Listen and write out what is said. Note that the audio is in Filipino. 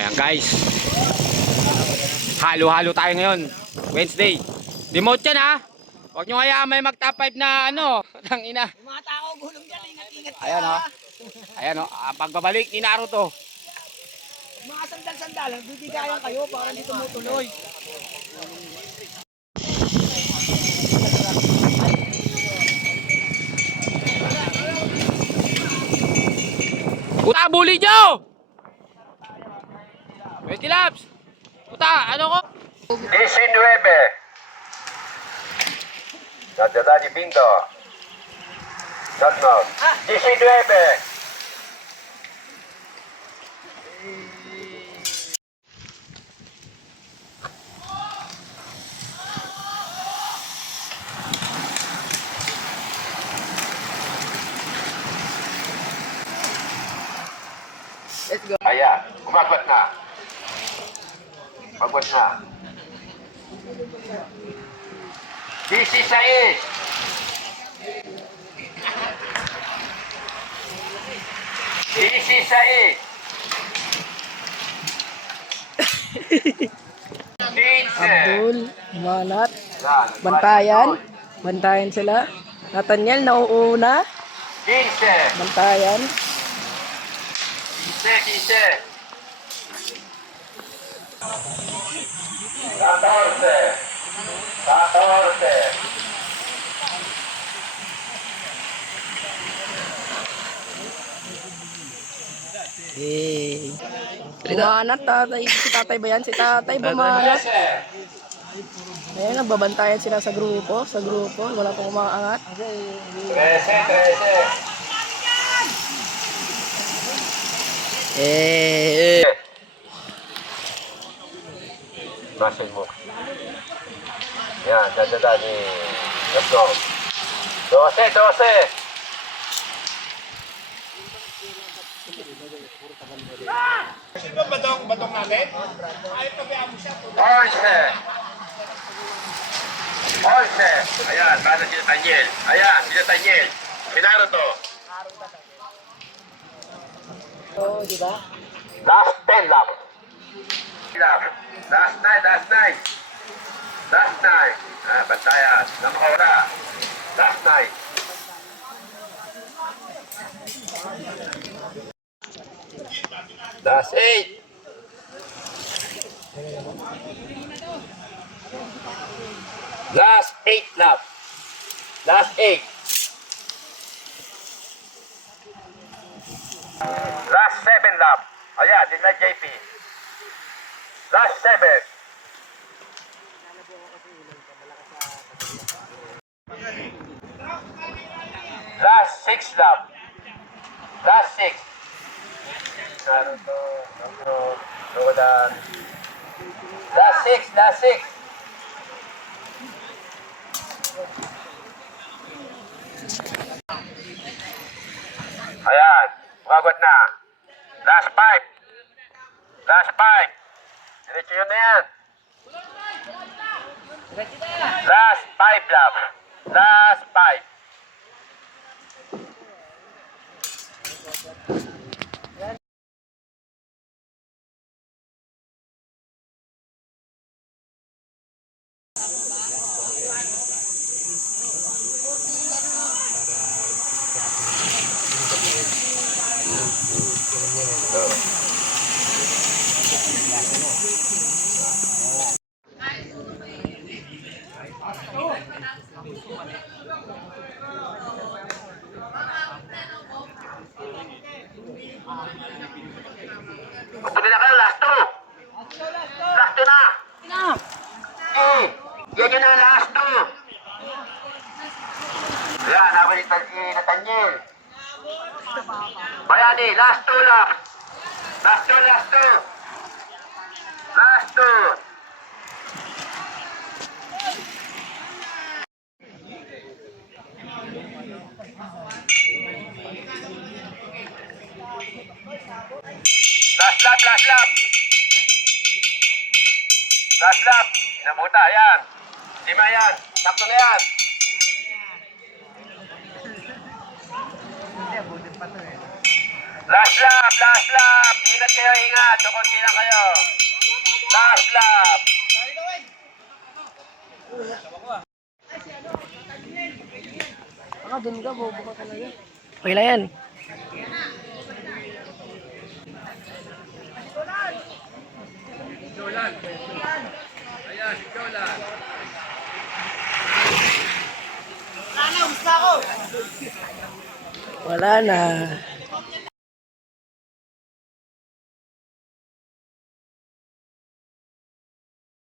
Ayan guys, halo-halo tayo ngayon, Wednesday. Demote yan ha. Huwag nyo kaya may mag top 5 na ano, ng ina. Yung mga tao gulong dyan, ingat-ingat ka. Ayan o, ayan o, pagbabalik ni Naruto. Mga sandal-sandal, bibigayan kayo para hindi tumutuloy. Puta, bully nyo! 20 laps! Puta, ano ko? 19. Nadadali Bingo. Tatlo. 19. Let's go. Ayan, umagwat na. Umagwat na. 16. 16. 15. Abdul, Manat, Yan, Bantayan. Bantayan sila. Nathaniel, nauuna. 15. Bantayan. 15. 14. 14. Hey. Bumanat, tatay. Si tatay ba yan? Si tatay bumanat. 13. Ayan, nagbabantayan sila sa grupo. Sa grupo, wala pong umaangat. 13. Eh. Masin mo. Yan, dadada ni Gasol. 12. Sino badong natin? Ay, pabayaan mo siya. 11. Ayan, para si Daniel. Ayan, si Daniel. Pinaro to. Oo, di ba? Last 10 lap. Last 9. Last 9. Ah, bantayan. Namakawala. Last 9. Last 8. Last 8 lap. Last 8. Last 7 lap. Ayan, din na JP. Last 7. Last 6 lap. Last 6. Naruto, Rodan. Last 6. Ayan, umagod na. Last 5. Diretso yun na yan. Last 5 lap. Last 5. Pwede na kayo, last 2. Last 2 na. Yan yun na, last 2. Yan, nabalik na si Nathaniel. Bayani, last 2 lang. Last 2. Last 2. Last lap. Nabuta, yan. Lima yan. Sakto na yan. Last lap. ingat kayo, ingat. Tukunti lang kayo. Last lap. Okay lang yan. Wala na.